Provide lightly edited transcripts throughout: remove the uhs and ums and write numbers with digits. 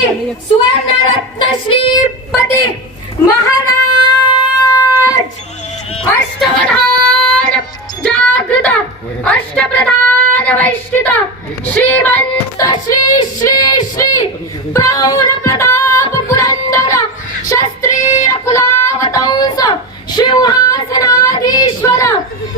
श्री सुवर्णरत्न श्रीपती महाराज अष्टप्रधान जागृत अष्टप्रधान वैष्णित श्रीमंत श्री श्री श्री प्रौढ प्रताप पुरंदर क्षत्रिय कुलावतंस सिंहासनाधीश्वर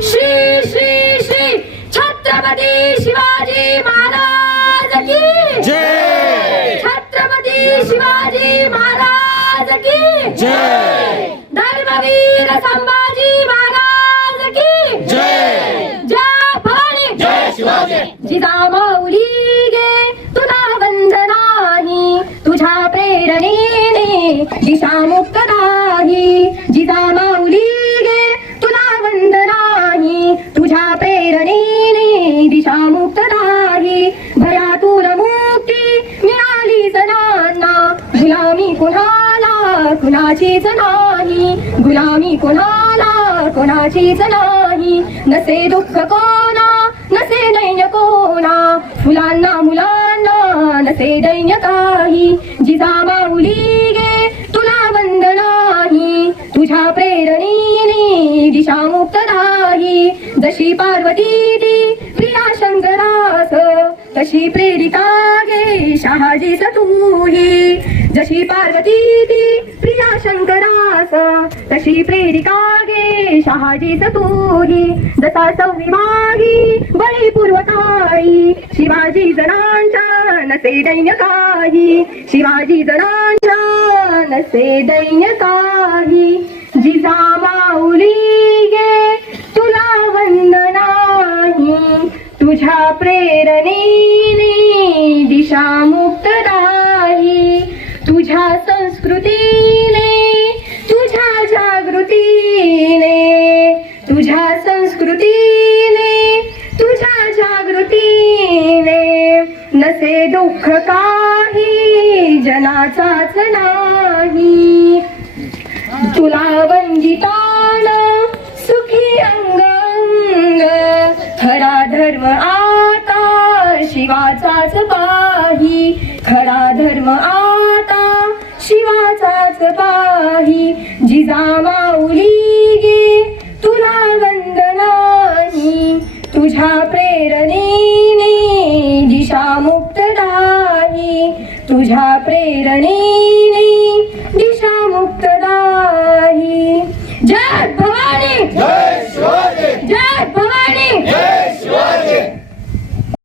श्री श्री श्री छत्रपती शिवाजी महाराज की जय छत्रपती शिवाजी महाराज की जय धर्मवीर संभाजी महाराज की जय जय भवानी जय शिवाजी जिजामाऊली गे तुला वंदनाही तुझ्या प्रेरणेने दिशा मुक्त नाही जिजामाऊली गे तुला वंदनाही तुझ्या प्रेरणेने दिशा मुक्त नाही भयातून मुक्ती मिळाली जनांना गुलामी कोणाला कुणाचीच नाही गुलामी कोणाला कोणाचीच नाही नसे दुःख कोणा नसे दैन्य कोणा फुलांना मुलांना नसे दैन्य काही जिजामाऊली गे तुला वंदनाही तुझ्या प्रेरणेने दिशा मुक्त नाही जशी पार्वती ती प्रिया शंकरास तशी प्रेरिता गे शहाजीस तूही जशी पार्वती ती प्रिया शंकरास तशी प्रेरिता गे शहाजीस तूही जसा संविमाही बळी पूर्वकाळी शिवाजी जनांच्या नसे दैन्य काही शिवाजी जनांच्या नसे दैन्य काही जिजामाऊली गे तुला वंदनाही तुझ्या प्रेरणेने दिशा मुक्त राही तुझ्या संस्कृतीने तुझ्या जागृतीने तुझ्या संस्कृतीने तुझ्या जागृतीने नसे दुःख काही जनाचाच नाही तुला वंदितान सुखी अंग खरा धर्म आता शिवाचाच पाही खरा धर्म आता शिवाचाच पाही जिजामाऊली गे तुला वंदनाही तुझ्या प्रेरणे